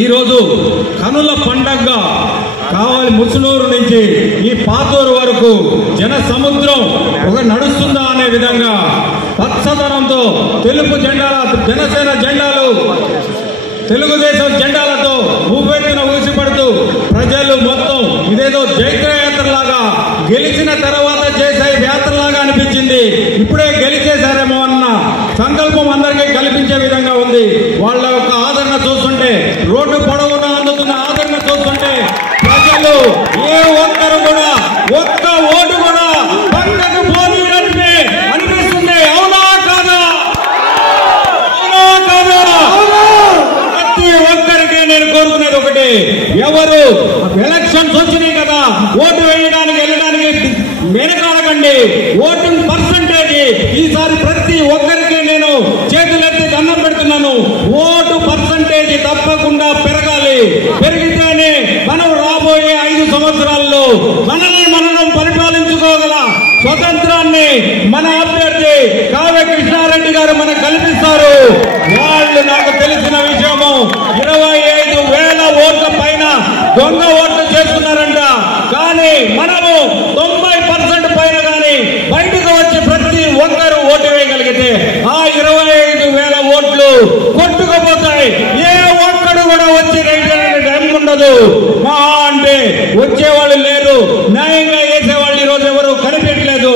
ఈరోజు కనుల పండగగా కావాలి ముసునూరు నుంచి ఈ పాతూరు వరకు జన సముద్రం ఒక నడుస్తుందా అనే విధంగా పచ్చదనంతో తెలుపు జెండాల జనసేన జెండాలు తెలుగుదేశం జెండాలతో ఊపెత్తున ఊసిపడుతూ ప్రజలు మొత్తం ఇదేదో జైత్రయాత్రలాగా గెలిచిన తర్వాత చేసే యాత్రలాగా అనిపించింది. ఇప్పుడే గెలిచేశారేమో అన్న సంకల్పం అందరికీ కల్పించే విధంగా ఉంది. వాళ్ళ యొక్క ఆదరణ చూస్తుంటే, రోడ్డు పొడవునా అందుతున్న ఆదరణ చూస్తుంటే ప్రజలు ఏ ఒక్కరు కూడా ఒక్క ఓటు కూడా పక్కకు పోనీరని అనిపిస్తుంది. అవునా కాదా? అవునా కాదా? ప్రతి ఒక్కరికి నేను కోరుకునేది ఒకటి, ఎవరు ఎలక్షన్స్ వచ్చినాయి కదా ఓటు వేయడానికి వెళ్ళడానికి వెనకాడకండి. ఓటింగ్ పర్సంటేజ్ ఈసారి ప్రతి ఒక్కరికి నేను చేతులెత్తి దండం పెడుతున్నాను. ఓటు పర్సంటేజ్ తప్పకుండా పెరగాలి. పెరిగితేనే మనం రాబోయే 5 సంవత్సరాల్లో మనల్ని మనం పరిపాలించుకోగల స్వతంత్రాన్ని మన అభ్యర్థి కావ్య కృష్ణారెడ్డి గారు మనకు కల్పిస్తారు. వాళ్ళు నాకు తెలిసిన విషయము 25,000 ఓట్ల పైన దొంగ ఓట్లు చేస్తున్నారంట. కానీ మనము 90% పైన కానీ బయటకు వచ్చి ప్రతి ఒక్కరు ఓటు వేయగలిగితే ఆ 25,000 ఓట్లు కొట్టుకుపోతాయి. ఏ ఒక్కడు కూడా వచ్చి టైం ఉండదు. మా అంటే వచ్చేవాళ్ళు లేరు, న్యాయంగా వేసేవాళ్ళు ఈరోజు ఎవరు కనిపించలేదు.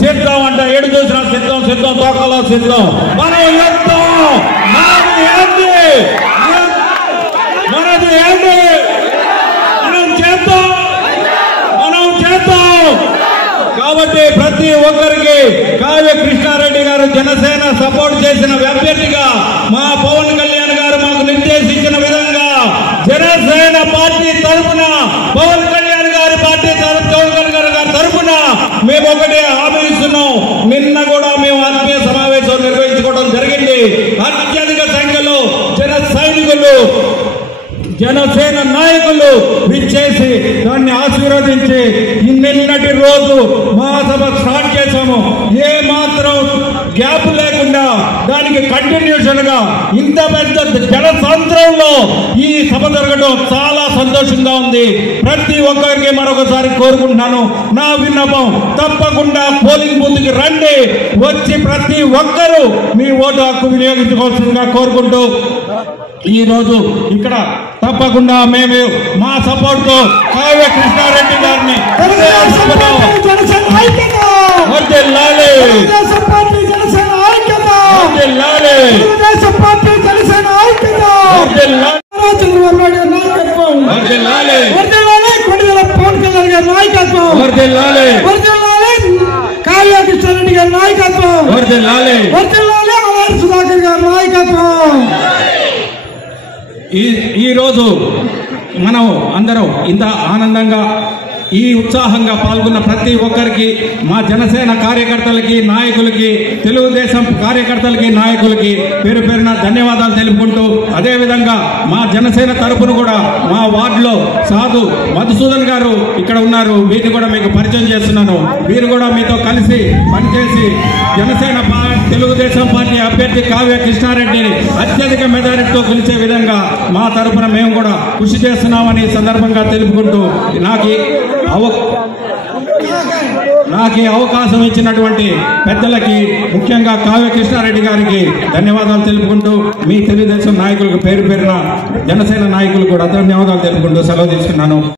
సిద్ధం అంట, ఎడు చూసినా సిద్ధం సిద్ధం తోకలో సిద్ధం. మనం యుద్ధం మనది ఏంటి? మనది ఏంటి? మనం చేద్దాం, మనం చేద్దాం. కాబట్టి ప్రతి ఒక్కరికి కావ్య కృష్ణారెడ్డి గారు జనసేన సపోర్ట్ చేసిన అభ్యర్థిగా మా పవన్ కళ్యాణ్ గారు మాకు నిర్దేశించిన విధంగా జనసేన పార్టీ తరఫున పవన్ కళ్యాణ్ గారి పార్టీ తరఫున మేము ఒకటే హామీ ఇస్తున్నాం. నిన్న కూడా మేము ఆత్మీయ సమావేశం నిర్వహించుకోవడం జరిగింది. అత్యధిక సంఖ్యలో జన సైనికులు జనసేన నాయకులు విచ్చేసి దాన్ని ఆశీర్వదించి నిన్నటి రోజు మహాసభ స్టార్ట్ చేశాము. ఏ మాత్రం గ్యాప్ లేకుండా దానికి కంటిన్యూషన్ గా ఇంత పెద్ద జనసంద్రంలో ఈ సభ జరగడం చాలా సంతోషంగా ఉంది. ప్రతి ఒక్కరికి మరొకసారి కోరుకుంటున్నాను, నా విన్నపం తప్పకుండా పోలింగ్ బూత్ కి రండి. వచ్చి ప్రతి ఒక్కరూ మీ ఓటు హక్కు వినియోగించుకోవాల్సిందిగా కోరుకుంటూ ఈ రోజు ఇక్కడ తప్పకుండా మేము మా సపోర్ట్ తో కావ్య కృష్ణారెడ్డి గారిని కావ్య కృష్ణారెడ్డి గారి నాయకత్వం, సుధాకర్ గారి నాయకత్వం. ఈ రోజు మనం అందరం ఇంత ఆనందంగా ఈ ఉత్సాహంగా పాల్గొన్న ప్రతి ఒక్కరికి, మా జనసేన కార్యకర్తలకి నాయకులకి, తెలుగుదేశం కార్యకర్తలకి నాయకులకి పేరు పేరున ధన్యవాదాలు తెలుపుకుంటూ, అదేవిధంగా మా జనసేన తరపున కూడా మా వార్డులో సాధు మధుసూదన్ గారు ఇక్కడ ఉన్నారు. వీరిని కూడా మీకు పరిచయం చేస్తున్నాను. వీరు కూడా మీతో కలిసి పనిచేసి జనసేన తెలుగుదేశం పార్టీ అభ్యర్థి కావ్య కృష్ణారెడ్డిని అత్యధిక మెజారిటీతో గెలిచే విధంగా మా తరపున మేము కూడా కృషి చేస్తున్నామని సందర్భంగా తెలుపుకుంటూ నాకు అవకాశం ఇచ్చినటువంటి పెద్దలకి, ముఖ్యంగా కావ్య కృష్ణారెడ్డి గారికి ధన్యవాదాలు తెలుపుకుంటూ, మీ తెలుగుదేశం నాయకులకు పేరు పేరున జనసేన నాయకులు కూడా ధన్యవాదాలు తెలుపుకుంటూ సెలవు తీసుకున్నాను.